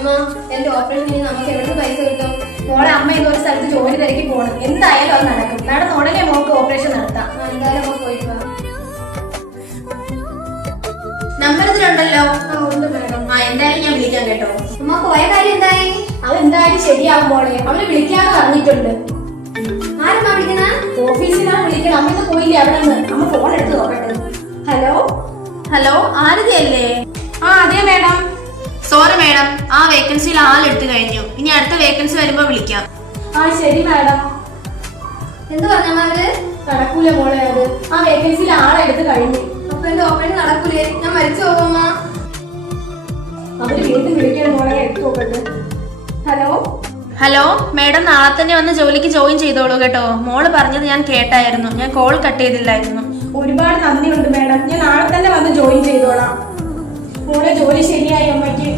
അമ്മ എന്റെ ഓപ്പറേഷനിൽ നമുക്ക് എവിടെ പൈസ കിട്ടും? മോളെ അമ്മ ഇതൊരു സ്ഥലത്ത് ജോലി തിരക്കി പോകണം. എന്തായാലും അത് നടക്കും. നടന്ന് ഉടനെ മോൾക്ക് ഓപ്പറേഷൻ നടത്താം. എന്തായാലും നമുക്ക് പോയിട്ട് വാ. നമ്പർ ഇതിലുണ്ടല്ലോ. ഉണ്ട് മാഡം. എന്തായാലും ഞാൻ വിളിക്കാം കേട്ടോ. അമ്മ പോയ കാര്യം എന്തായി? അതെന്തായാലും ശരിയാവും മോളെ. അവള് വിളിക്കാന്ന് പറഞ്ഞിട്ടുണ്ട്. ആരമ്മ വിളിക്കുന്ന? ഓഫീസിലാണ് വിളിക്കണം. അമ്മ ഇന്ന് പോയില്ലേ അവിടെ നിന്ന്? അമ്മ ഫോൺ എടുത്ത് നോക്കട്ടെ. ഹലോ ഹലോ, ആരതിയല്ലേ? അതെ മേഡം. സോറി മേഡം, ആ വേക്കൻസിയിൽ ആളെടുത്തു കഴിഞ്ഞു. ഇനി അടുത്ത വേക്കൻസി വരുമ്പോ വിളിക്കാം. ശരി മാഡം. എന്ത് പറഞ്ഞമ്മ അവര്? നടക്കൂല മോളെ, അത് ആ വേക്കൻസിയിൽ ആളെടുത്ത് കഴിഞ്ഞു. അപ്പൊ എന്റെ ഓപ്പറേഷൻ നടക്കൂലേ? ഞാൻ മരിച്ചു പോകുമ്മ. അവര് വീണ്ടും വിളിക്കണം മോളെ, എടുത്തു നോക്കട്ടെ. ഹലോ ഹലോ മേഡം, നാളെ തന്നെ വന്ന് ജോലിക്ക് ജോയിൻ ചെയ്തോളൂ കേട്ടോ. മോള് പറഞ്ഞത് ഞാൻ കേട്ടായിരുന്നു. ഞാൻ കോൾ കട്ട് ചെയ്തില്ലായിരുന്നു. ഒരുപാട് നന്ദിയുണ്ട് മേഡം. ഞാൻ നാളെ തന്നെ വന്ന് ജോയിൻ ചെയ്തോളാം. മോളെ ജോലി ശരിയായി അമ്മയ്ക്ക്.